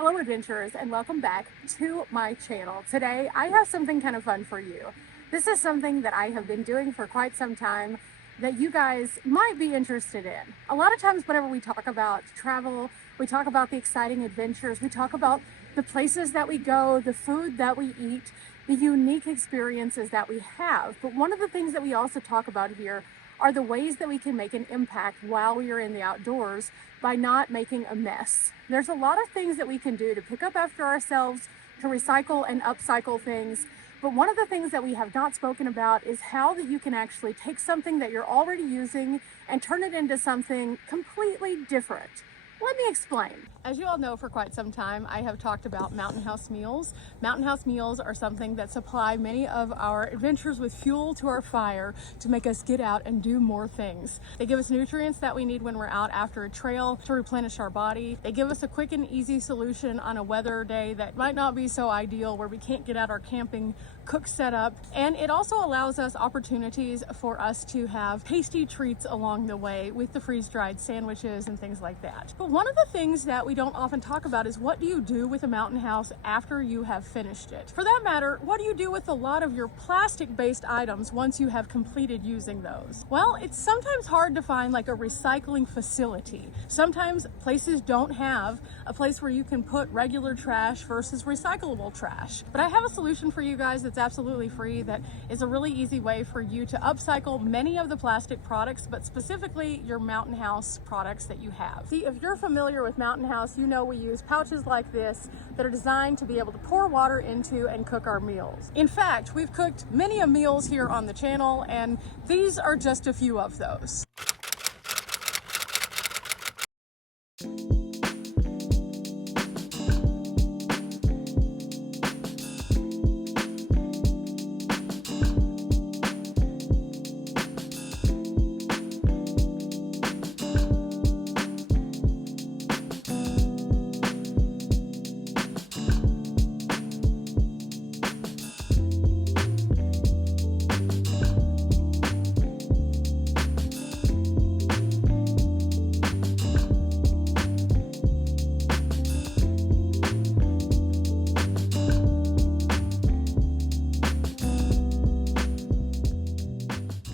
Hello adventurers, and welcome back to my channel. Today I have something kind of fun for you. This is something that I have been doing for quite some time that you guys might be interested in. A lot of times whenever we talk about travel, we talk about the exciting adventures, we talk about the places that we go, the food that we eat, the unique experiences that we have. But one of the things that we also talk about here are the ways that we can make an impact while we are in the outdoors by not making a mess. There's a lot of things that we can do to pick up after ourselves, to recycle and upcycle things. But one of the things that we have not spoken about is how that you can actually take something that you're already using and turn it into something completely different. Let me explain. As you all know, for quite some time, I have talked about Mountain House meals. Mountain House meals are something that supply many of our adventures with fuel to our fire to make us get out and do more things. They give us nutrients that we need when we're out after a trail to replenish our body. They give us a quick and easy solution on a weather day that might not be so ideal, where we can't get out our camping cook setup. And it also allows us opportunities for us to have tasty treats along the way with the freeze-dried sandwiches and things like that. But one of the things that we don't often talk about is, what do you do with a mountain house after you have finished it? For that matter, what do you do with a lot of your plastic-based items once you have completed using those? Well, it's sometimes hard to find like a recycling facility. Sometimes places don't have a place where you can put regular trash versus recyclable trash. But I have a solution for you guys that's absolutely free, that is a really easy way for you to upcycle many of the plastic products, but specifically your Mountain House products that you have. See, if you're familiar with Mountain House, you know we use pouches like this that are designed to be able to pour water into and cook our meals. In fact, we've cooked many meals here on the channel, and these are just a few of those.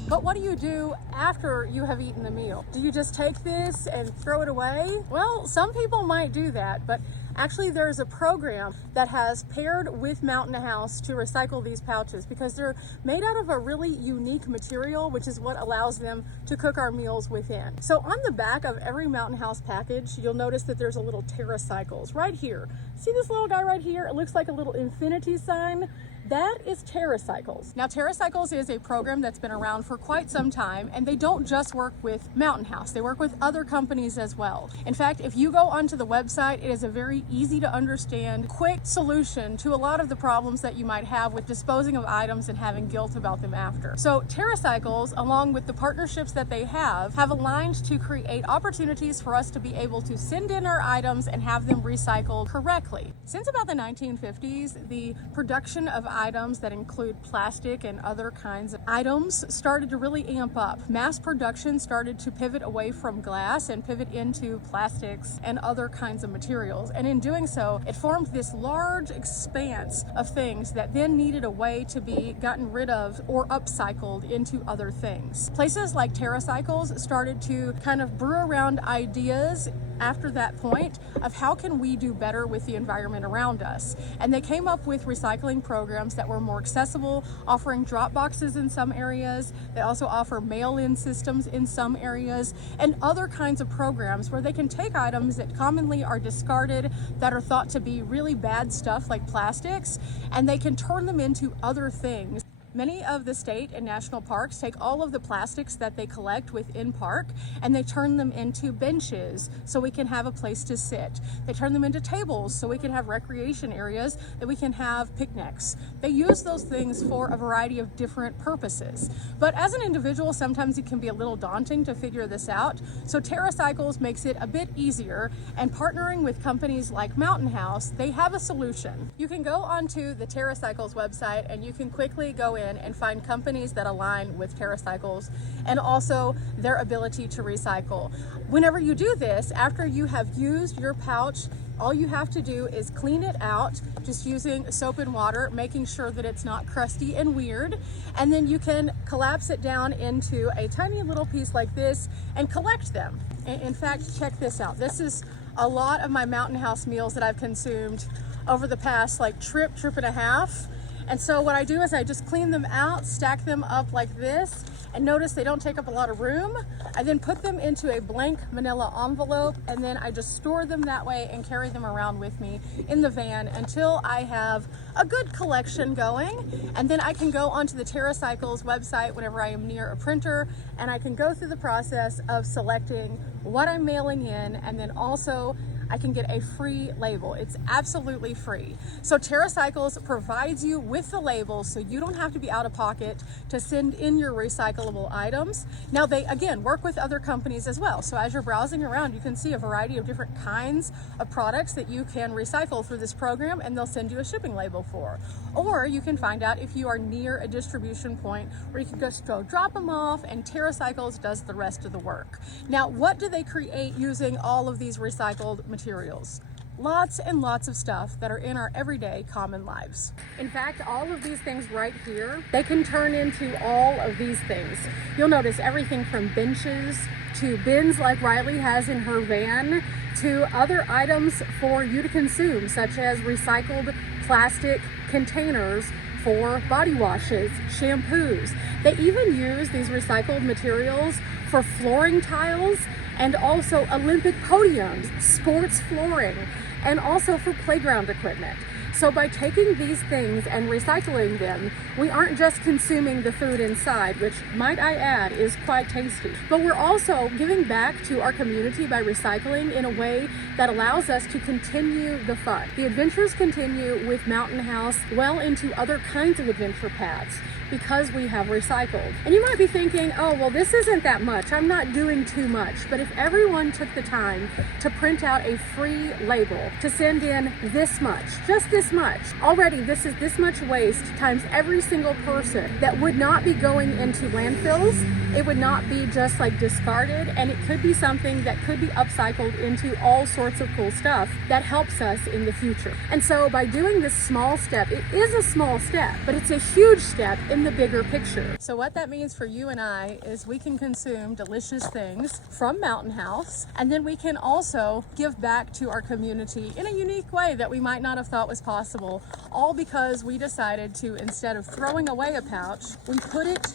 But what do you do after you have eaten the meal? Do you just take this and throw it away? Well, some people might do that, but actually there's a program that has paired with Mountain House to recycle these pouches, because they're made out of a really unique material, which is what allows them to cook our meals within. So on the back of every Mountain House package, you'll notice that there's a little TerraCycles right here. See this little guy right here? It looks like a little infinity sign. That is TerraCycles. Now, TerraCycles is a program that's been around for quite some time, and they don't just work with Mountain House. They work with other companies as well. In fact, if you go onto the website, it is a very easy to understand, quick solution to a lot of the problems that you might have with disposing of items and having guilt about them after. So TerraCycles, along with the partnerships that they have aligned to create opportunities for us to be able to send in our items and have them recycled correctly. Since about the 1950s, the production of items that include plastic and other kinds of items started to really amp up. Mass production started to pivot away from glass and pivot into plastics and other kinds of materials. And in doing so, it formed this large expanse of things that then needed a way to be gotten rid of or upcycled into other things. Places like TerraCycles started to kind of brew around ideas after that point of how can we do better with the environment around us. And they came up with recycling programs that were more accessible, offering drop boxes in some areas. They also offer mail-in systems in some areas, and other kinds of programs where they can take items that commonly are discarded, that are thought to be really bad stuff like plastics, and they can turn them into other things. Many of the state and national parks take all of the plastics that they collect within park and they turn them into benches so we can have a place to sit. They turn them into tables so we can have recreation areas that we can have picnics. They use those things for a variety of different purposes. But as an individual, sometimes it can be a little daunting to figure this out. So TerraCycles makes it a bit easier, and partnering with companies like Mountain House, they have a solution. You can go onto the TerraCycles website and you can quickly go in and find companies that align with TerraCycles and also their ability to recycle. Whenever you do this, after you have used your pouch All you have to do is clean it out just using soap and water, making sure that it's not crusty and weird. And then you can collapse it down into a tiny little piece like this and collect them. In fact, check this out. This is a lot of my Mountain House meals that I've consumed over the past trip and a half. And so what I do is I just clean them out, stack them up like this, and notice they don't take up a lot of room. I then put them into a blank manila envelope, and then I just store them that way and carry them around with me in the van until I have a good collection going. And then I can go onto the TerraCycle's website whenever I am near a printer, and I can go through the process of selecting what I'm mailing in, and then also I can get a free label. It's absolutely free. So TerraCycles provides you with the label so you don't have to be out of pocket to send in your recyclable items. Now they, again, work with other companies as well. So as you're browsing around, you can see a variety of different kinds of products that you can recycle through this program, and they'll send you a shipping label for. Or you can find out if you are near a distribution point where you can just go drop them off, and TerraCycles does the rest of the work. Now, what do they create using all of these recycled materials? Lots and lots of stuff that are in our everyday common lives. In fact, all of these things right here, they can turn into all of these things. You'll notice everything from benches to bins like Riley has in her van, to other items for you to consume, such as recycled plastic containers for body washes, shampoos. They even use these recycled materials for flooring tiles, and also Olympic podiums, sports flooring, and also for playground equipment. So by taking these things and recycling them, we aren't just consuming the food inside, which, might I add, is quite tasty, but we're also giving back to our community by recycling in a way that allows us to continue the fun. The adventures continue with Mountain House well into other kinds of adventure paths because we have recycled. And you might be thinking, oh, well, this isn't that much. I'm not doing too much. But if everyone took the time to print out a free label to send in this much, just this much, already this is this much waste times every single person that would not be going into landfills. It would not be just discarded, and it could be something that could be upcycled into all sorts of cool stuff that helps us in the future. And so by doing this small step, it is a small step, but it's a huge step in the bigger picture. So what that means for you and I is we can consume delicious things from Mountain House, and then we can also give back to our community in a unique way that we might not have thought was possible, all because we decided to, instead of throwing away a pouch, we put it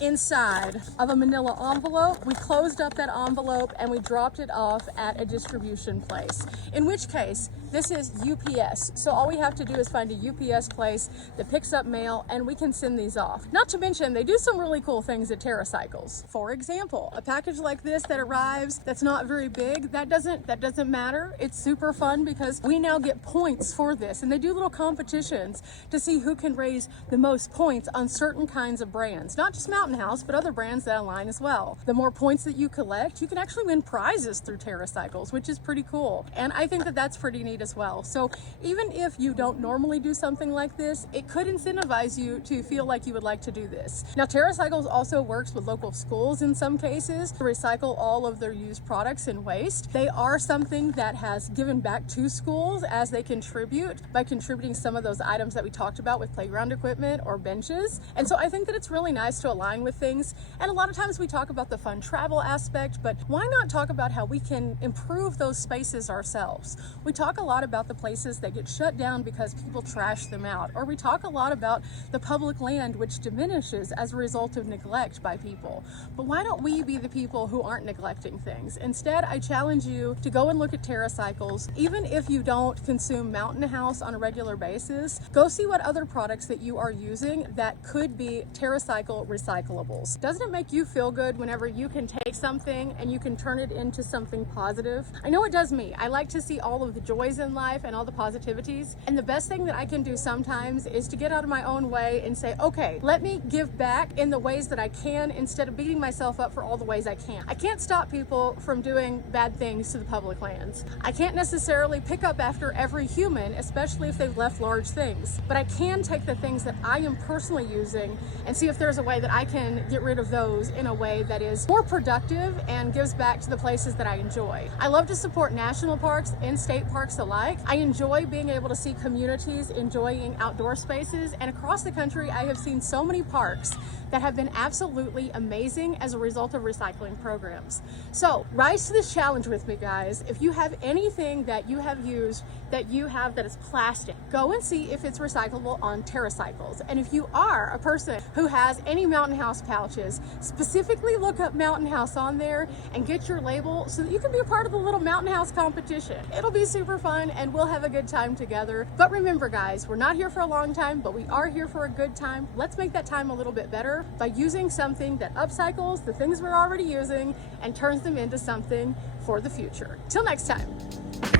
inside of a manila envelope. We closed up that envelope and we dropped it off at a distribution place, in which case this is UPS. So all we have to do is find a UPS place that picks up mail, and we can send these off. Not to mention, they do some really cool things at TerraCycles. For example, a package like this that arrives that's not very big, that doesn't matter. It's super fun because we now get points for this, and they do little competitions to see who can raise the most points on certain kinds of brands, not just Mountain House, but other brands that align as well. The more points that you collect, you can actually win prizes through TerraCycles, which is pretty cool. And I think that that's pretty neat as well. So even if you don't normally do something like this, it could incentivize you to feel like you would like to do this. Now, TerraCycles also works with local schools in some cases to recycle all of their used products and waste. They are something that has given back to schools as they contribute by contributing some of those items that we talked about with playground equipment or benches. And so I think that it's really nice to align with things. And a lot of times we talk about the fun travel aspect, but why not talk about how we can improve those spaces ourselves? We talk a lot about the places that get shut down because people trash them out, or we talk a lot about the public land which diminishes as a result of neglect by people. But why don't we be the people who aren't neglecting things? Instead, I challenge you to go and look at TerraCycles. Even if you don't consume Mountain House on a regular basis, go see what other products that you are using that could be TerraCycle recyclables. Doesn't it make you feel good whenever you can take something and you can turn it into something positive? I know it does me. I like to see all of the joys in life and all the positivities. And the best thing that I can do sometimes is to get out of my own way and say, okay, let me give back in the ways that I can instead of beating myself up for all the ways I can't. I can't stop people from doing bad things to the public lands. I can't necessarily pick up after every human, especially if they've left large things, but I can take the things that I am personally using and see if there's a way that I can get rid of those in a way that is more productive and gives back to the places that I enjoy. I love to support national parks and state parks alike. I enjoy being able to see communities enjoying outdoor spaces, and across the country I have seen so many parks that have been absolutely amazing as a result of recycling programs. So rise to this challenge with me, guys. If you have anything that you have used that is plastic, go and see if it's recyclable on TerraCycles. And if you are a person who has any Mountain House pouches, specifically look up Mountain House on there and get your label so that you can be a part of the little Mountain House competition. It'll be super fun and we'll have a good time together. But remember, guys, we're not here for a long time, but we are here for a good time. Let's make that time a little bit better by using something that upcycles the things we're already using and turns them into something for the future. Till next time.